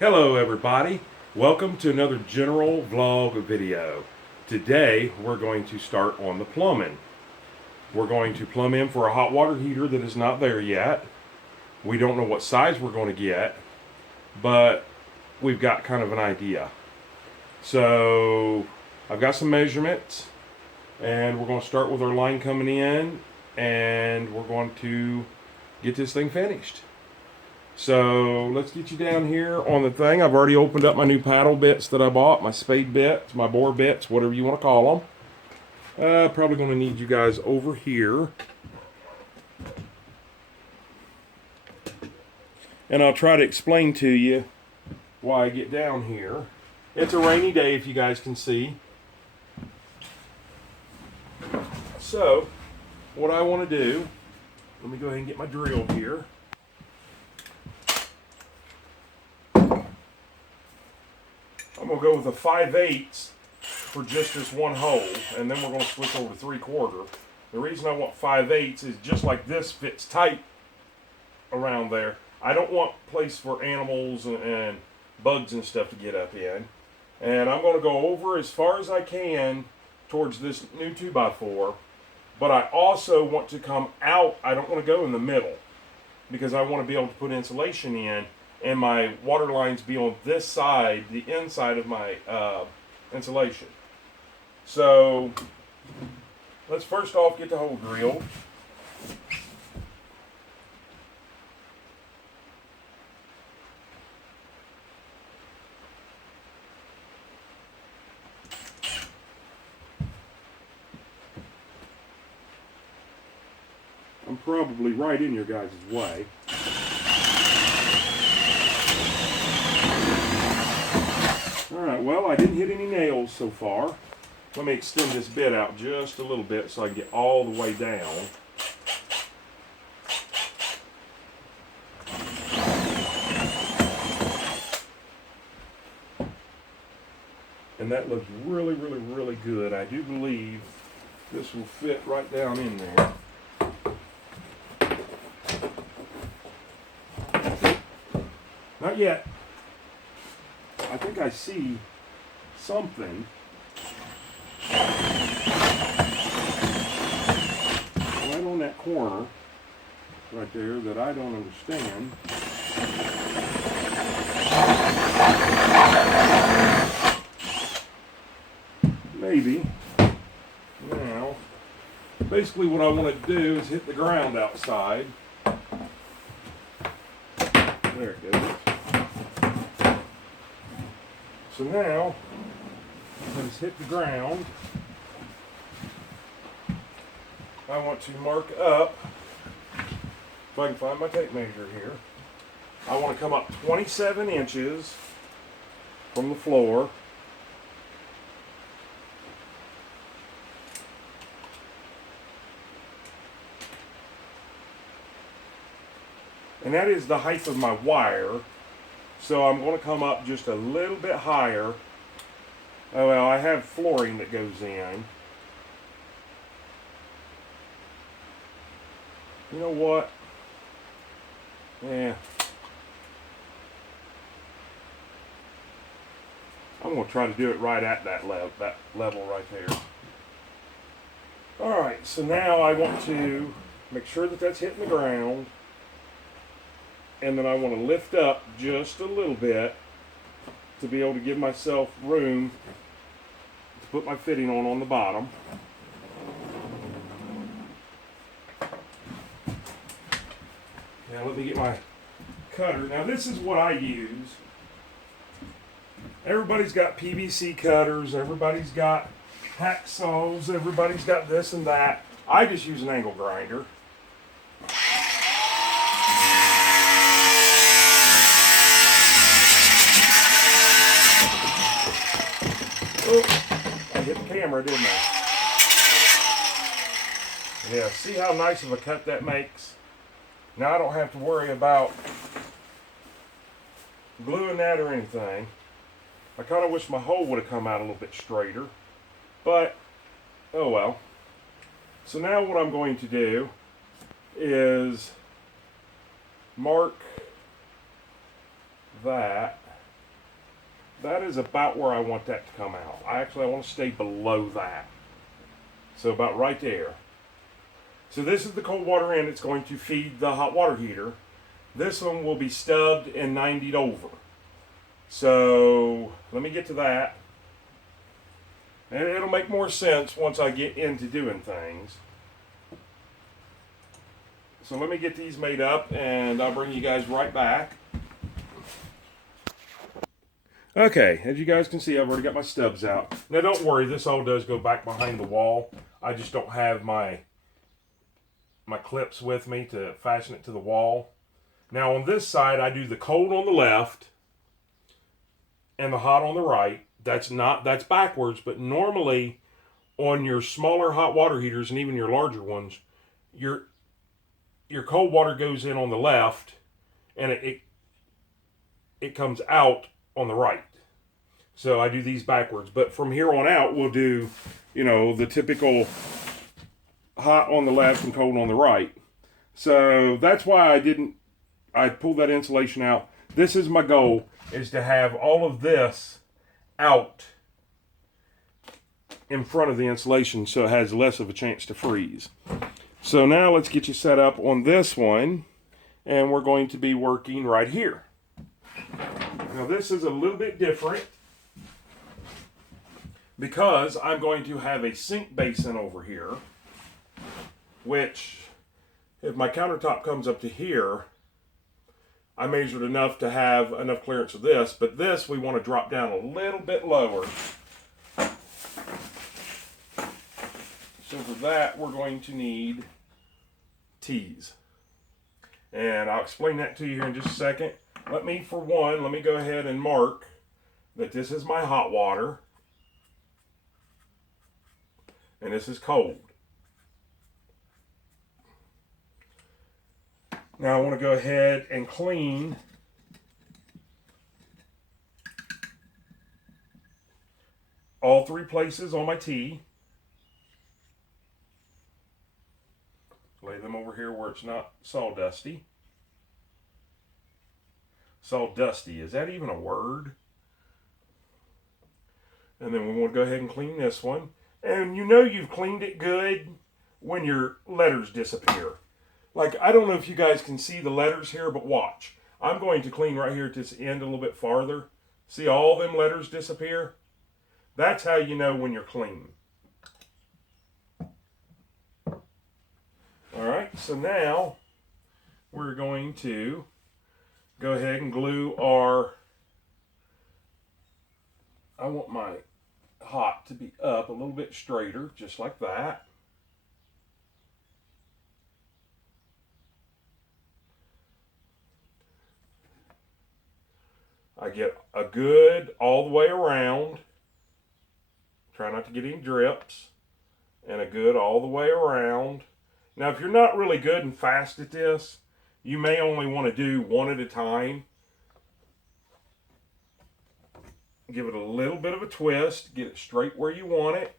Hello everybody, welcome to another general vlog video. Today we're going to start on the plumbing. We're going to plumb in for a hot water heater that is not there yet. We don't know what size we're going to get, but we've got kind of an idea. So I've got some measurements and we're going to start with our line coming in and we're going to get this thing finished. So let's get you down here on the thing. I've already opened up my new paddle bits that I bought, my spade bits, my bore bits, whatever you want to call them. Probably going to need you guys over here. And I'll try to explain to you why I get down here. It's a rainy day, if you guys can see. So, what I want to do, let me go ahead and get my drill here. I'm going to go with a 5/8 for just this one hole, and then we're going to switch over to 3/4. The reason I want 5/8 is just like this fits tight around there. I don't want place for animals and bugs and stuff to get up in. And I'm going to go over as far as I can towards this new 2x4. But I also want to come out. I don't want to go in the middle because I want to be able to put insulation in. And my water lines be on this side, the inside of my insulation. So let's first off get the hole drilled. I'm probably right in your guys' way. Alright, well, I didn't hit any nails so far. Let me extend this bit out just a little bit so I can get all the way down. And that looks really, really, really good. I do believe this will fit right down in there. Not yet. I think I see something right on that corner right there that I don't understand. Maybe. Now, basically what I want to do is hit the ground outside. There it goes. So now, let's hit the ground. I want to mark up, if I can find my tape measure here, I want to come up 27 inches from the floor. And that is the height of my wire. So I'm going to come up just a little bit higher. Oh well, I have flooring that goes in. You know what? Yeah. I'm going to try to do it right at that level right there. Alright, so now I want to make sure that that's hitting the ground. And then I want to lift up just a little bit to be able to give myself room to put my fitting on the bottom. Now let me get my cutter. Now this is what I use. Everybody's got PVC cutters, everybody's got hacksaws, everybody's got this and that. I just use an angle grinder. Oh, I hit the camera, didn't I? Yeah, see how nice of a cut that makes? Now I don't have to worry about gluing that or anything. I kind of wish my hole would have come out a little bit straighter, but oh well. So now what I'm going to do is mark that that is about where I want that to come out. I want to stay below that. So about right there. So this is the cold water end. It's going to feed the hot water heater. This one will be stubbed and 90'd over. So let me get to that. And it'll make more sense once I get into doing things. So let me get these made up and I'll bring you guys right back. Okay, as you guys can see, I've already got my stubs out. Now don't worry, this all does go back behind the wall. I just don't have my clips with me to fasten it to the wall. Now on this side, I do the cold on the left and the hot on the right. That's backwards, but normally on your smaller hot water heaters and even your larger ones, your cold water goes in on the left and it comes out on the right. So I do these backwards, but from here on out we'll do, the typical hot on the left and cold on the right. So that's why I pulled that insulation out. This is my goal, is to have all of this out in front of the insulation so it has less of a chance to freeze. So now let's get you set up on this one, and we're going to be working right here. Now this is a little bit different because I'm going to have a sink basin over here, which if my countertop comes up to here, I measured enough to have enough clearance of this, but this we want to drop down a little bit lower. So for that, we're going to need T's. And I'll explain that to you here in just a second. Let me go ahead and mark that this is my hot water. And this is cold. Now I want to go ahead and clean all three places on my T. Lay them over here where it's not sawdusty. Sawdusty, is that even a word? And then we want to go ahead and clean this one. And you've cleaned it good when your letters disappear. Like, I don't know if you guys can see the letters here, but watch. I'm going to clean right here at this end a little bit farther. See all them letters disappear? That's how you know when you're clean. Alright, so now we're going to go ahead and glue I want my hot to be up a little bit straighter, just like that. I get a good all the way around. Try not to get any drips. And a good all the way around. Now, if you're not really good and fast at this, you may only want to do one at a time. Give it a little bit of a twist. Get it straight where you want it.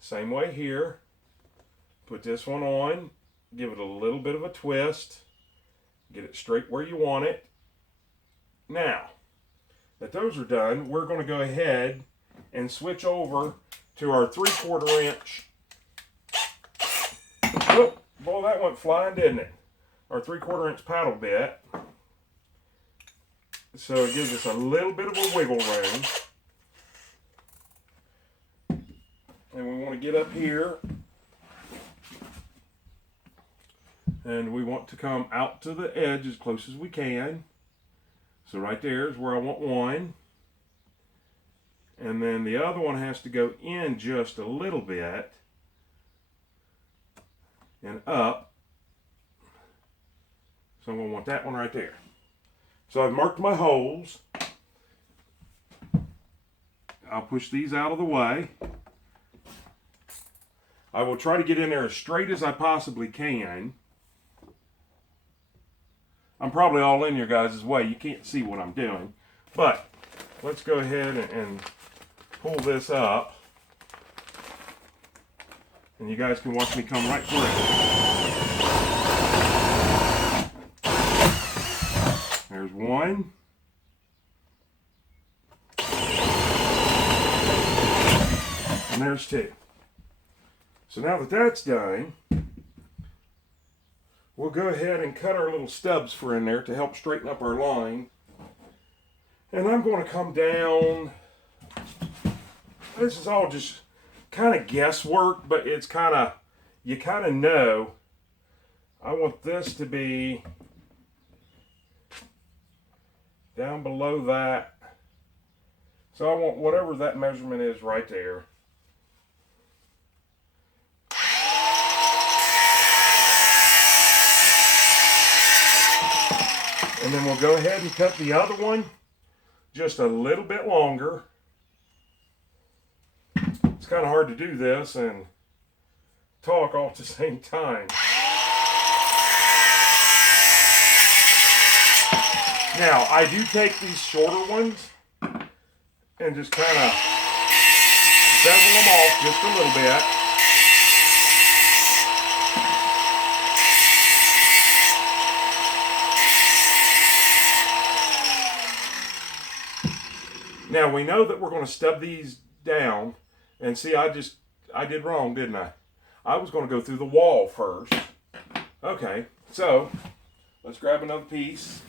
Same way here. Put this one on. Give it a little bit of a twist. Get it straight where you want it. Now, that those are done, we're going to go ahead and switch over to our 3/4 inch. Oh, boy, that went flying, didn't it? Our 3/4 inch paddle bit. So it gives us a little bit of a wiggle room. And we want to get up here. And we want to come out to the edge as close as we can. So right there is where I want one. And then the other one has to go in just a little bit. And up. So I'm going to want that one right there. So I've marked my holes. I'll push these out of the way. I will try to get in there as straight as I possibly can. I'm probably all in your guys' way. You can't see what I'm doing. But let's go ahead and pull this up. And you guys can watch me come right through it. There's one. there's 2. So now that that's done, we'll go ahead and cut our little stubs for in there to help straighten up our line. And I'm going to come down. This is all just kind of guesswork, but it's kind of, you kind of know. I want this to be down below that. So I want whatever that measurement is right there. And then we'll go ahead and cut the other one just a little bit longer. It's kind of hard to do this and talk all at the same time. Now, I do take these shorter ones and just kind of bevel them off just a little bit. Now, we know that we're going to stub these down. And see, I did wrong, didn't I? I was going to go through the wall first. Okay, so let's grab another piece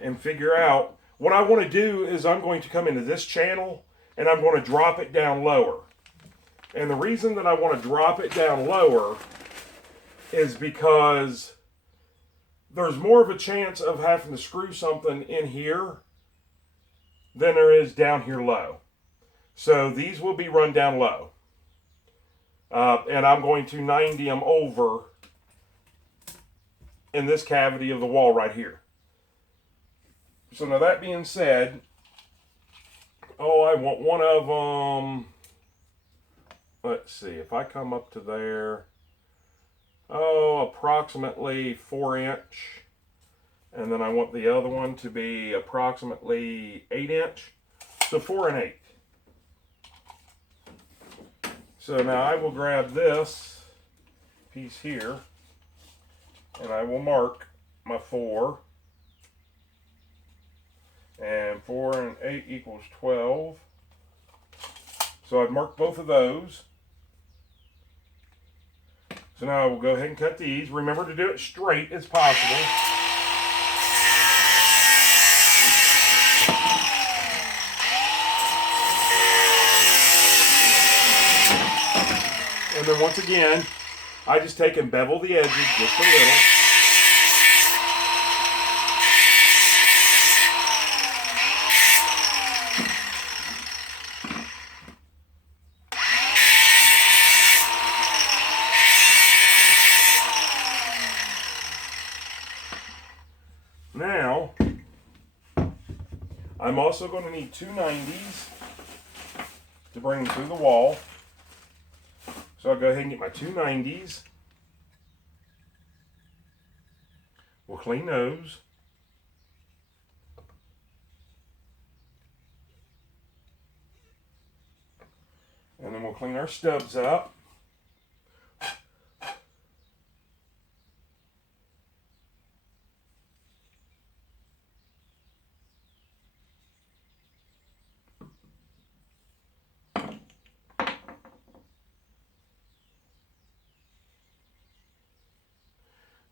and figure out. What I want to do is I'm going to come into this channel and I'm going to drop it down lower. And the reason that I want to drop it down lower is because there's more of a chance of having to screw something in here than there is down here low. So these will be run down low. And I'm going to 90 them over in this cavity of the wall right here. So now that being said, I want one of them, let's see, if I come up to there, approximately 4 inch. And then I want the other one to be approximately 8 inch. So 4 and 8. So now I will grab this piece here and I will mark my 4. And 4 and 8 equals 12. So I've marked both of those. So now I will go ahead and cut these. Remember to do it straight as possible. And then once again, I just take and bevel the edges just a little. Now, I'm also going to need 2 90s to bring them through the wall. So I'll go ahead and get my 2 90s. We'll clean those. And then we'll clean our stubs up.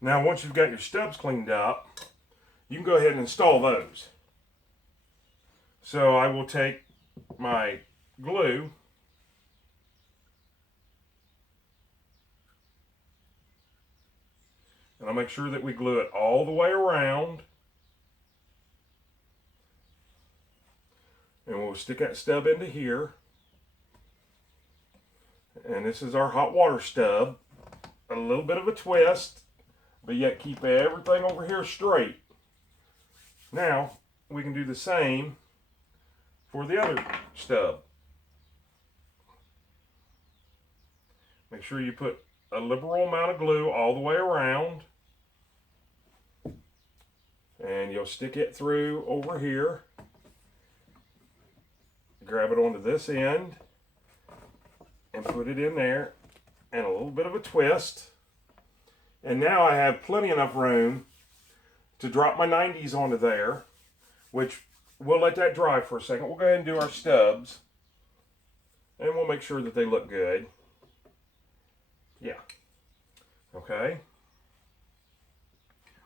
Now, once you've got your stubs cleaned up, you can go ahead and install those. So I will take my glue and I'll make sure that we glue it all the way around. And we'll stick that stub into here. And this is our hot water stub. A little bit of a twist, but yet keep everything over here straight. Now, we can do the same for the other stub. Make sure you put a liberal amount of glue all the way around. And you'll stick it through over here. Grab it onto this end and put it in there. And a little bit of a twist. And now I have plenty enough room to drop my 90s onto there, which we'll let that dry for a second. We'll go ahead and do our stubs. And we'll make sure that they look good. Yeah. Okay.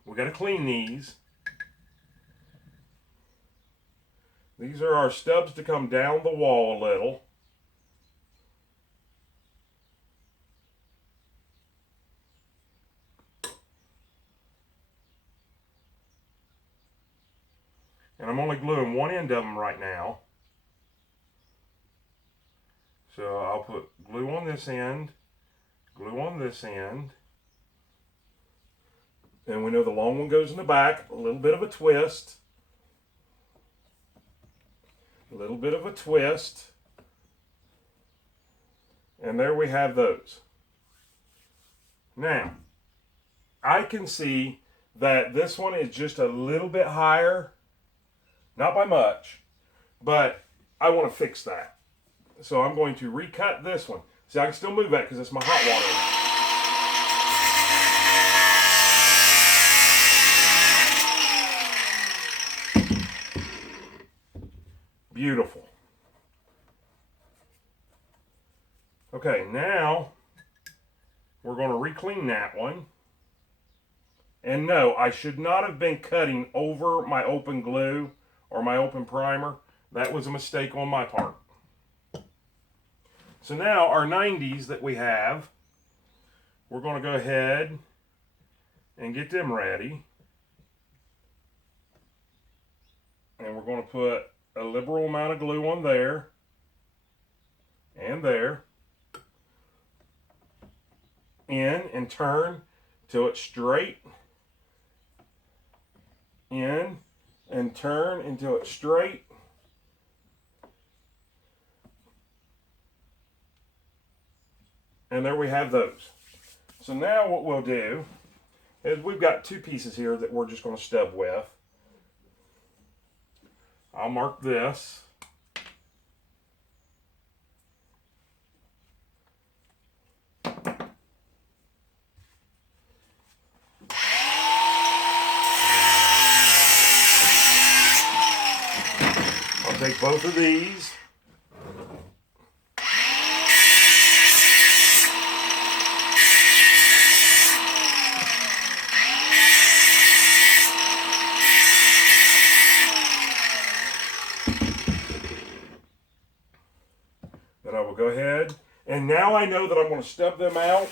We got to clean these. These are our stubs to come down the wall a little. And I'm only gluing one end of them right now. So I'll put glue on this end, glue on this end. And we know the long one goes in the back, a little bit of a twist. A little bit of a twist. And there we have those. Now, I can see that this one is just a little bit higher. Not by much, but I want to fix that. So I'm going to recut this one. See, I can still move that because it's my hot water. Beautiful. Okay, now we're going to re-clean that one. And no, I should not have been cutting over my open glue or my open primer. That was a mistake on my part. So now our 90s that we have, we're going to go ahead and get them ready. And we're going to put a liberal amount of glue on there and there. In and turn till it's straight. In and turn until it's straight. And there we have those. So now what we'll do is we've got two pieces here that we're just going to stub with. I'll mark this. I'll take both of these. Then I will go ahead, and now I know that I'm going to stub them out,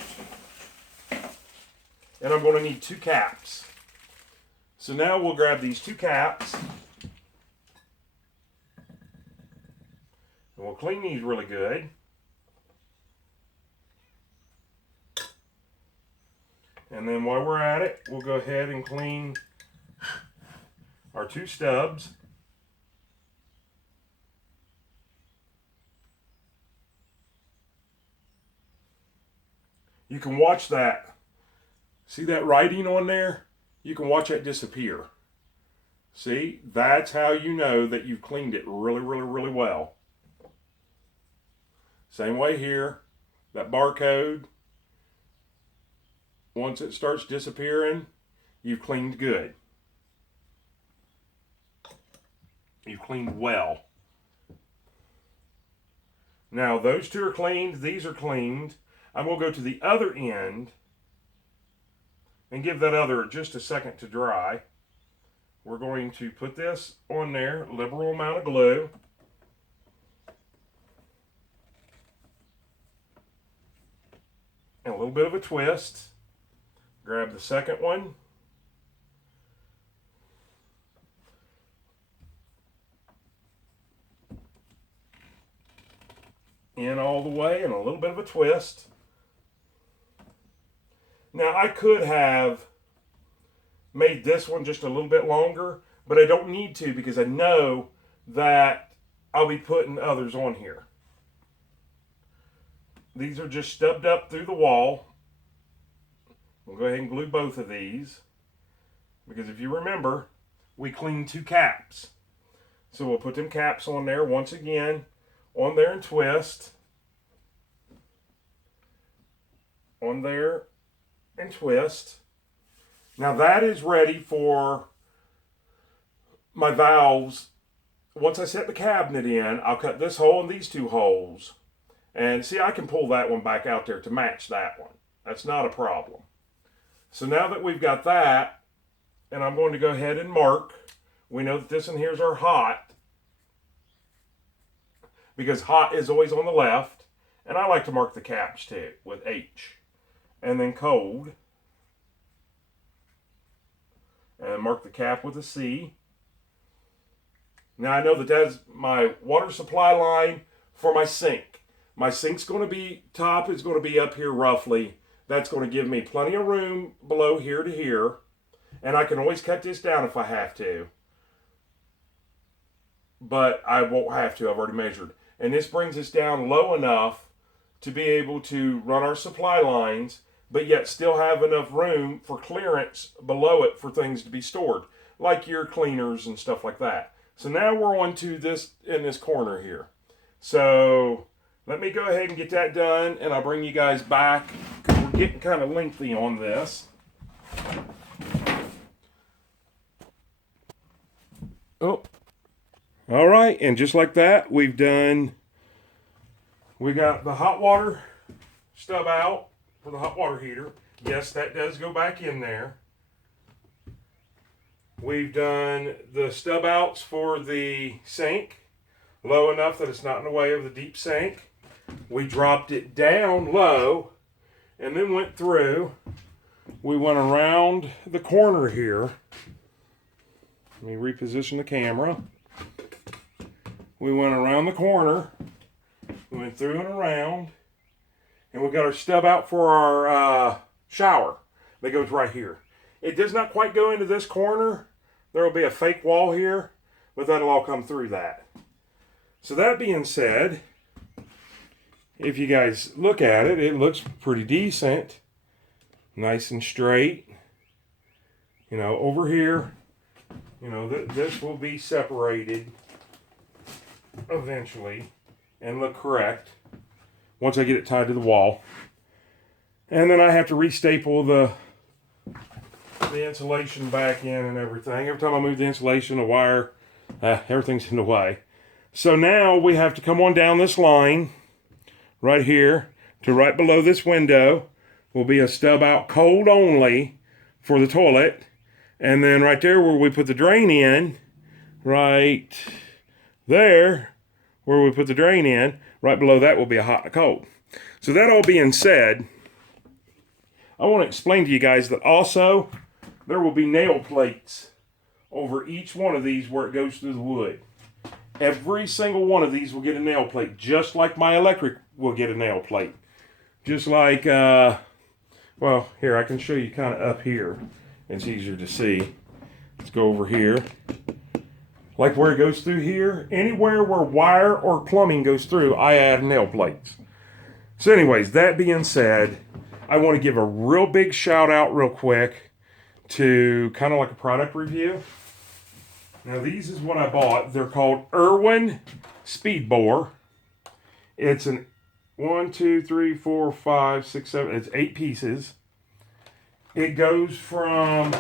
and I'm going to need two caps. So now we'll grab these two caps, and we'll clean these really good. And then while we're at it, we'll go ahead and clean our two stubs. You can watch that. See that writing on there? You can watch that disappear. See, that's how you know that you've cleaned it really, really, really well. Same way here, that barcode. Once it starts disappearing, you've cleaned good. You've cleaned well. Now those two are cleaned, these are cleaned. I'm going to go to the other end and give that other just a second to dry. We're going to put this on there, liberal amount of glue. And a little bit of a twist. Grab the second one. In all the way and a little bit of a twist. Now I could have made this one just a little bit longer, but I don't need to because I know that I'll be putting others on here. These are just stubbed up through the wall. We'll go ahead and glue both of these because if you remember, we cleaned two caps. So we'll put them caps on there once again, on there and twist. On there and twist. Now that is ready for my valves. Once I set the cabinet in, I'll cut this hole and these two holes. And see, I can pull that one back out there to match that one. That's not a problem. So now that we've got that, and I'm going to go ahead and mark, we know that this one here is our hot, because hot is always on the left, and I like to mark the caps too with H. And then cold, and mark the cap with a C. Now I know that that's my water supply line for my sink. My sink's going to be, top is going to be up here roughly. That's going to give me plenty of room below here to here. And I can always cut this down if I have to. But I won't have to, I've already measured. And this brings us down low enough to be able to run our supply lines, but yet still have enough room for clearance below it for things to be stored, like your cleaners and stuff like that. So now we're on to this in this corner here. So let me go ahead and get that done, and I'll bring you guys back, because we're getting kind of lengthy on this. Oh, all right, and just like that, we got the hot water stub out for the hot water heater. Yes, that does go back in there. We've done the stub outs for the sink, low enough that it's not in the way of the deep sink. We dropped it down low and then went through. We went around the corner here. Let me reposition the camera. We went around the corner. We went through and around. And we got our stub out for our shower that goes right here. It does not quite go into this corner. There will be a fake wall here, but that'll all come through that. So that being said, if you guys look at it, it looks pretty decent. Nice and straight. You know, over here, you know, this will be separated eventually and look correct once I get it tied to the wall. And then I have to restaple the insulation back in and everything. Every time I move the insulation, the wire, everything's in the way. So now we have to come on down this line right here to right below this window will be a stub out cold only for the toilet. And then right there where we put the drain in, right there where we put the drain in, right below that will be a hot and a cold. So that all being said, I want to explain to you guys that also there will be nail plates over each one of these where it goes through the wood. Every single one of these will get a nail plate, just like my electric will get a nail plate. Just like, well, here, I can show you kind of up here. It's easier to see. Let's go over here. Like where it goes through here, anywhere where wire or plumbing goes through, I add nail plates. So anyways, that being said, I want to give a real big shout out real quick to kind of like a product review. Now these is what I bought. They're called Irwin Speed Bore. It's an 1, 2, 3, 4, 5, 6, 7. It's 8 pieces. It goes from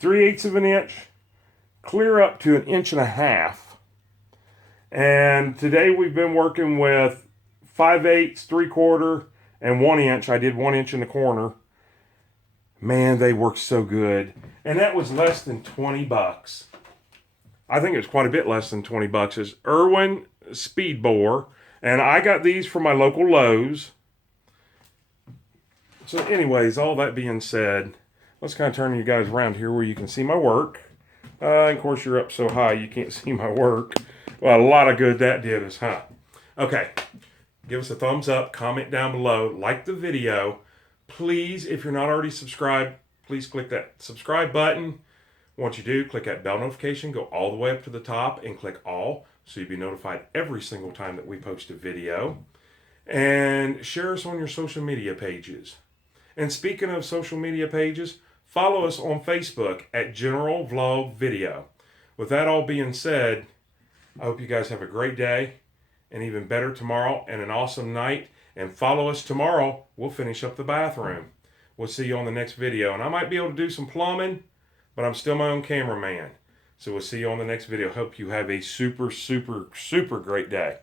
3/8 of an inch clear up to 1.5 inches. And today we've been working with 5/8, 3/4, and 1 inch. I did 1 inch in the corner. Man, they work so good. And that was less than 20 bucks. I think it was quite a bit less than 20 bucks. It's Irwin Speed Bore. And I got these from my local Lowe's. So anyways, all that being said, let's kind of turn you guys around here where you can see my work. Of course, you're up so high you can't see my work. Well, a lot of good that did us, huh? Okay, give us a thumbs up, comment down below, like the video. Please, if you're not already subscribed, please click that subscribe button. Once you do, click that bell notification, go all the way up to the top and click all so you'll be notified every single time that we post a video. And share us on your social media pages. And speaking of social media pages, follow us on Facebook at General Vlog Video. With that all being said, I hope you guys have a great day and even better tomorrow and an awesome night. And follow us tomorrow. We'll finish up the bathroom. We'll see you on the next video. And I might be able to do some plumbing, but I'm still my own cameraman. So we'll see you on the next video. Hope you have a super, super, super great day.